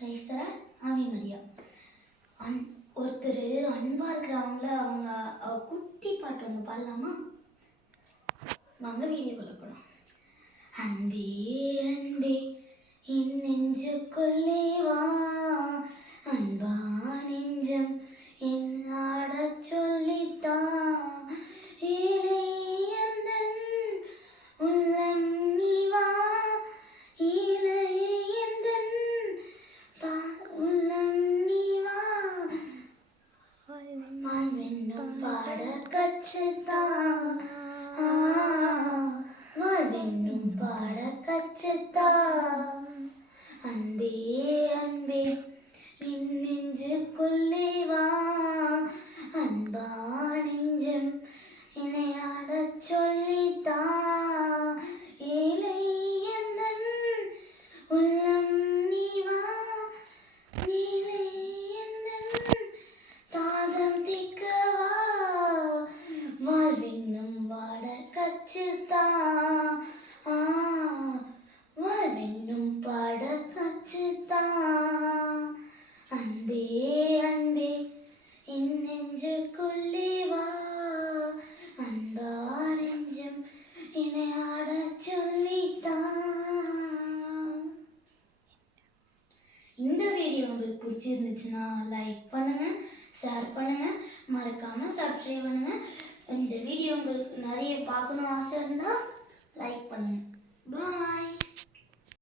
கிரைஸ்தர ஆவி மரியா ஒருத்தர் அன்பாக இருக்கிறவங்கள அவங்க குட்டி பாட்டு ஒன்று பாடலாமா? வாங்க வீடியோக்குள்ள போகலாம். அன்பே அன்பே என் நெஞ்சுக்குள்ளே வா, அன்பா நெஞ்சம் என் ஆடச் சொல்லித்தா, ஏழை எந்தன் உள்ளம் நீ வா, ஏழை எந்தன் உள்ளம் நீ வா, வாழ்வென்னும் பாட கற்றுத்தா, வாழ்வென்னும் பாட கற்றுத்தா, அன்பே அன்பே என் நெஞ்சுக்குள்ளே வா, அன்பா நெஞ்சம் என்னை ஆடச் சொல்லித்தா, ஏழை எந்தன் உள்ளம் நீ வா, ஏழை எந்தன் தாகம் தீர்க்க வா, வாழ்வென்னும் பாட கற்றுத்தா, வாழ்வென்னும் பாட கற்றுத்தா, அன்பே அன்பே என் நெஞ்சுக்குள்ளே வா, அன்பா நெஞ்சம் என்னை ஆடச் சொல்லித்தா. இந்த வீடியோ உங்களுக்கு பிடிச்சிருந்துச்சுன்னா லைக் பண்ணுங்க, ஷேர் பண்ணுங்க, மறக்காம சப்ஸ்கிரைப் பண்ணுங்க. இந்த வீடியோ உங்களுக்கு நிறைய பார்க்கணும் ஆசை இருந்தால் லைக் பண்ணுங்க. பாய்.